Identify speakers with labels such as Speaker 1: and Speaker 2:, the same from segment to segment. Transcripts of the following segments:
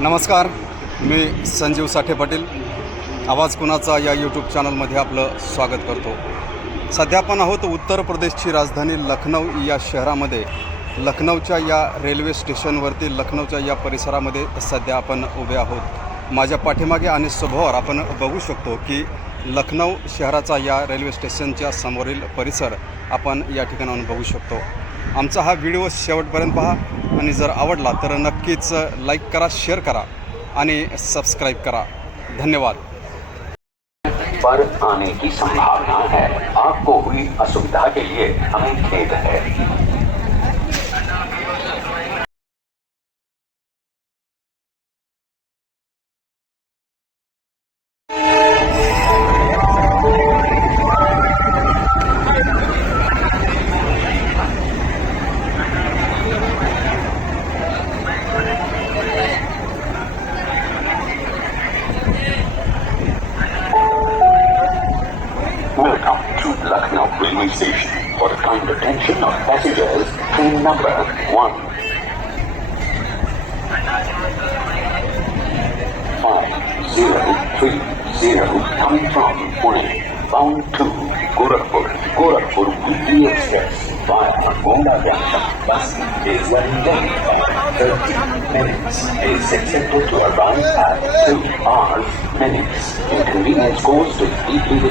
Speaker 1: नमस्कार मी संजीव साठे पाटील. आवाज कुणाचा या यूट्यूब चॅनलमध्ये आपलं स्वागत करतो. सध्या आपण आहोत उत्तर प्रदेशची राजधानी लखनौ या शहरामध्ये. लखनौच्या या रेल्वे स्टेशनवरती लखनौच्या या परिसरामध्ये सध्या आपण उभे आहोत. माझ्या पाठीमागे आणि स्वभावावर आपण बघू शकतो की लखनौ शहराचा या रेल्वे स्टेशनच्या समोरील परिसर आपण या ठिकाणाहून बघू शकतो. आमचा हा व्हिडिओ शेवटपर्यंत पहा. आणि जर आवडला तर नक्कीच लाईक करा शेअर करा आणि सबस्क्राईब करा. धन्यवाद.
Speaker 2: पर आने की संभावना है. आपको हुई असुविधा के लिए हमें खेद है. Station. For the kind attention of passengers, train number one. Five zero three zero coming from Pune, bound to Gorakhpur. Gorakhpur Weekly Express via Gola Junction. Bus is running by 30 minutes. Is expected to arrive at 2 hours minutes. Inconvenience caused to deeply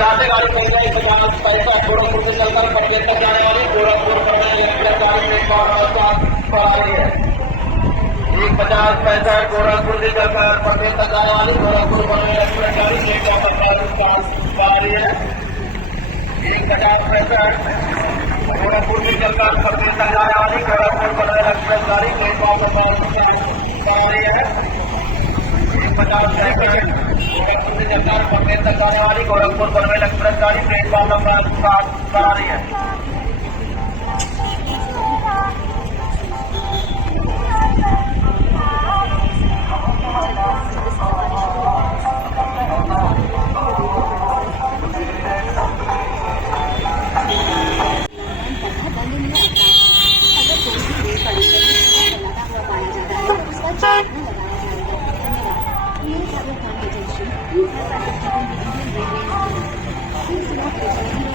Speaker 3: बताते गाड़ी चल रही पचास पैसा गोरखपुर से चलकर पटिया तक जाने वाली गोरखपुर पर आ रही है। एक पचास पैसा गोरखपुर से चलकर पटिया तक जाने वाली गोरखपुर करने एक्सप्रेस गाड़ी नंबर सात पर आ रही है। एक पचास पैसा गोरखपुर से चलकर पटिया तक जाने वाली गोरखपुर करने एक्सप्रेस गाड़ी नंबर सात पर आ रही है। एक पचास गोरखपुर से चलकर तक जाने वाली गोरखपुर पनवेल एक्सप्रेस गाड़ी प्लेटफॉर्म नंबर सात आ रही है
Speaker 4: Thank you.